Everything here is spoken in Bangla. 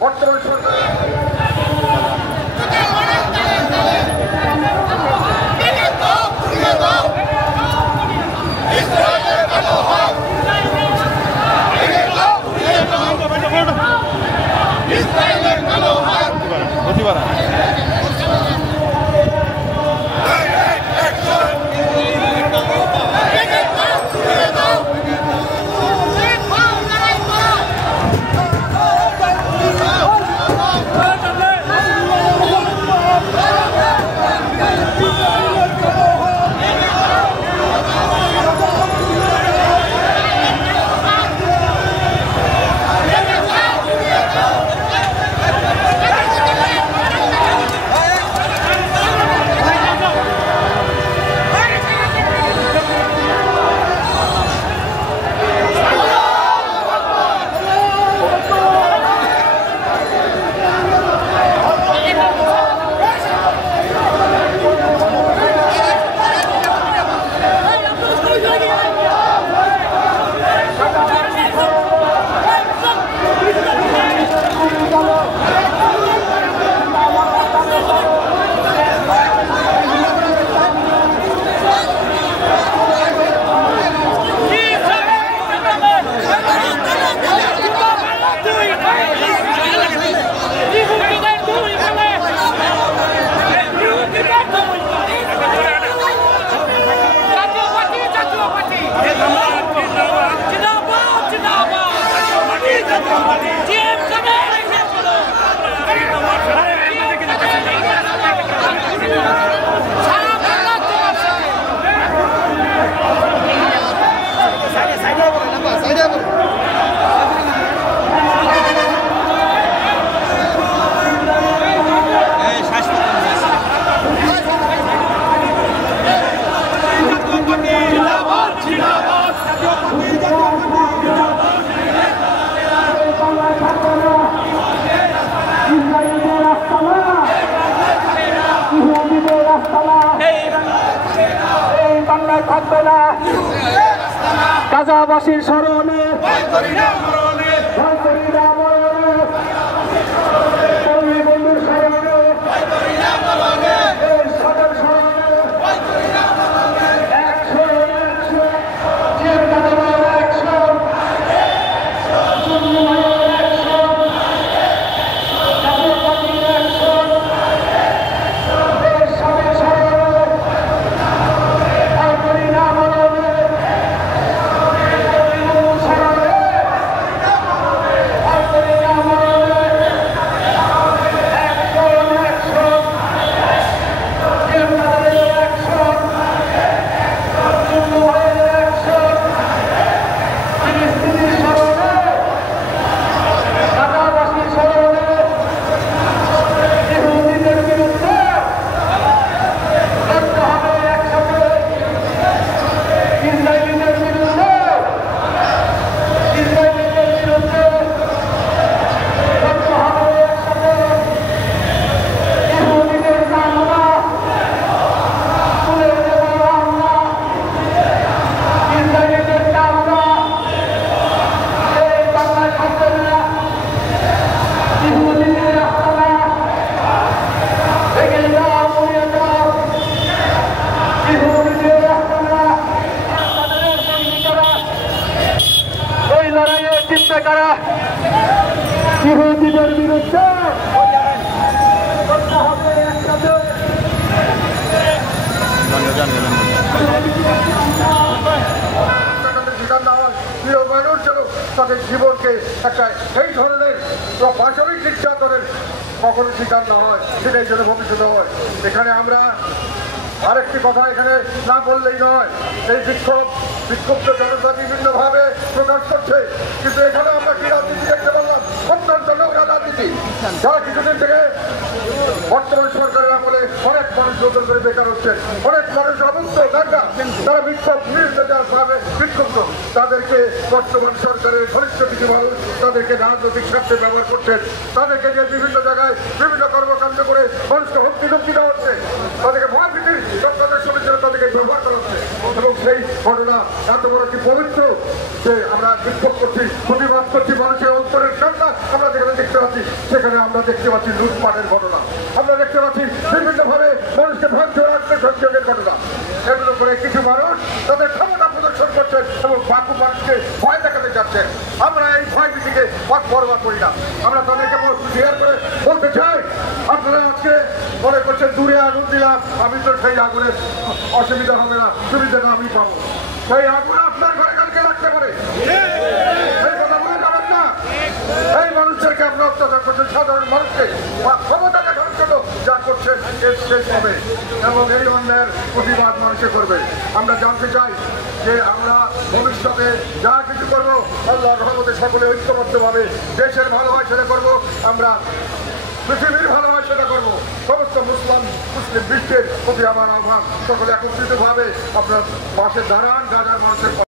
বর্তমান সরকার গাজাবাসীর স্মরণে বন্ধুর স্মরণে ইহুদিদের বিরুদ্ধে মানুষ যেন তাদের জীবনকে একটা সেই ধরনের পাশবিক নির্যাতনের কখনো শিকার না হয়, সেটাই যেন ভবিষ্যতে হয়। এখানে আমরা আরেকটি কথা এখানে না বললেই নয়, এই বিক্ষুব্ধ জনতা বিভিন্নভাবে প্রকাশ করছে, কিন্তু এখানে আমরা কি রাজনীতি দেখতে পারলাম? অত্যন্ত নোংরা রাজনীতি। যারা কিছুদিন থেকে বর্তমান সরকারের আমলে অনেক মানুষ নতুন করে বেকার হচ্ছে, অনেক মানুষ অবস্থ দেখা তারা বিক্ষোভ বিক্ষুব্ধ, তাদেরকে বর্তমান সরকারের ঘনিষ্ঠ কিছু মানুষ তাদেরকে রাজনৈতিক স্বার্থে ব্যবহার করছেন, তাদেরকে যে বিভিন্ন জায়গায় বিভিন্ন কর্মকাণ্ড করে মানুষকে হুমকি ধমকি দেওয়া হচ্ছে, তাদেরকে মহাভীতির সরকারের সমিতিরা তাদেরকে ব্যবহার করা হচ্ছে। এবং সেই ঘটনা এত বড় কি পবিত্র যে আমরা বিক্ষোভ করছি, প্রতিবাদ করছি, মানুষের অন্তরের কান্না আমরা যেখানে দেখতে পাচ্ছি সেখানে আমরা দেখতে পাচ্ছি লুটপাটের ঘটনা, আমরা দেখতে পাচ্ছি বিভিন্নভাবে মানুষকে ভাঙচুর আত্মসংযোগের ঘটনা। এগুলো করে কিছু মানুষ তাদের ক্ষমতা প্রদর্শন করছেন এবং বাকি মানুষকে ভয় দেখাতে যাচ্ছেন। আমরা এই ভয় ভীতিকে পরোয়া করি না। আমরা তাদেরকে ক্লিয়ার করে বলতে চাই, আপনারা আজকে মনে করছেন দূরে আগুন দিলাম, আমি তো সেই আগুনের অসুবিধা হবে না, সুবিধাটা আমি পাবো। সেই আগুন আপনার ঘরে কালকে রাখতে পারে, এই কথা বলে যাবেন না। এই মানুষদেরকে আপনার অত্যাচার করছেন, সাধারণ মানুষকে ক্ষমতা দেখানোর জন্য যা করছেন এর শেষ হবে এবং এই অন্যায়ের প্রতিবাদ মানুষে করবে। আমরা জানতে চাই যে আমরা ভবিষ্যতে যা কিছু করবো আল্লাহর রহমতে সকলে ঐক্যবদ্ধভাবে দেশের ভালো হয় সেটা করবো, আমরা পৃথিবীর ভালো হয় সেটা করবো। সমস্ত মুসলিম বিশ্বের প্রতি আমার আহ্বান, সকলে একত্রিতভাবে আপনার পাশে দাঁড়ান, গাজার মানুষের